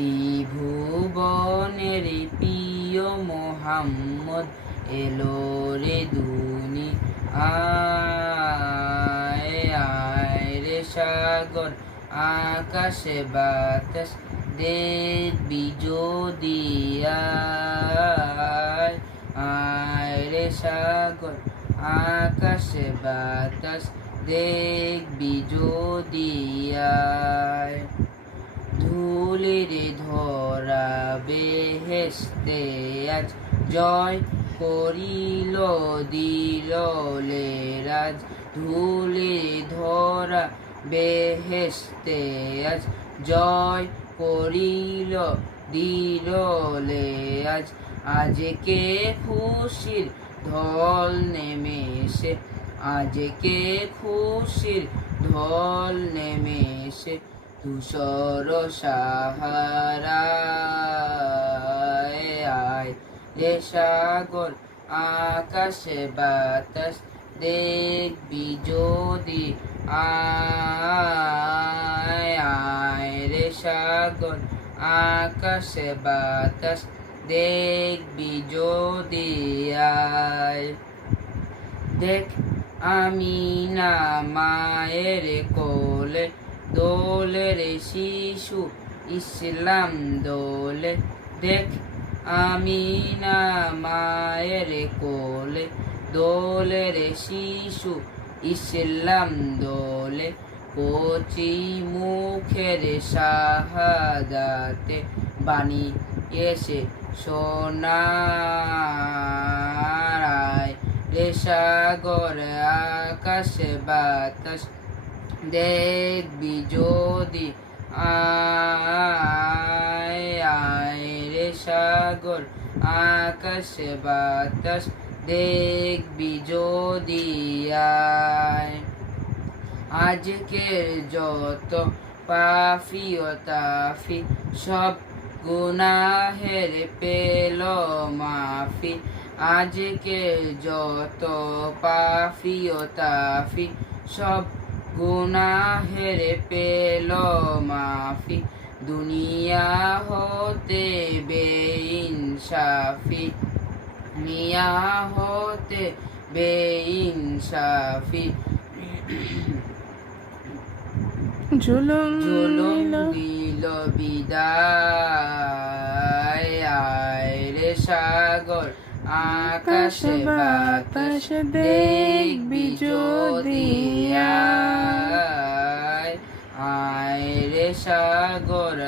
ত্রিভুবনের প্রিয় মোহাম্মদ এলো রে দুনি আয় আয় রে সাগর আকাশে বাতাস দেখবি যদি আয় রে সাগর আকাশে বাতাস দেখবি যদি আয় ধুলির ধরা বেহেশতে আজ জয় করিল দিল রাজ ধুলির ধরা বেহেশতে আজ জয় করিল দিল আজ আজকে খুশির ঢল নেমেছে আজকে খুশির ঢল নেমেছে ধূসর সাহারায় আয় রে সাগর আকাশে বাতাস দেখবি যদি আয় রে সাগর আকাশে বাতাস দেখবি যদি আয় দেখ আমিনা মায়ের কোলে দোলের শিশু ইসলাম দোলে দেখ আমিনা মায়ের কোলে দোলের শিশু ইসলাম দোলে কচি মুখের শাহাদাতে বাণী এসে সোনার রে সাগর আকাশে বাতাস দেখবি যদি আয় রে সাগর আকাশে বাতাস দেখবি যদি আয় আজকের যত পাফি ও তাফি সব গুনাহের পেল মাফি আজকের যত পাফি ও তাফি সব গুনাহের পেল মাফি দুনিয়া হতে বেইনসাফি মিয়া হতে বেইনসাফি জুলুম দিল বিদায় আয় রে সাগর আকাশে বাতাস দেখবি যদি আয় রে সাগর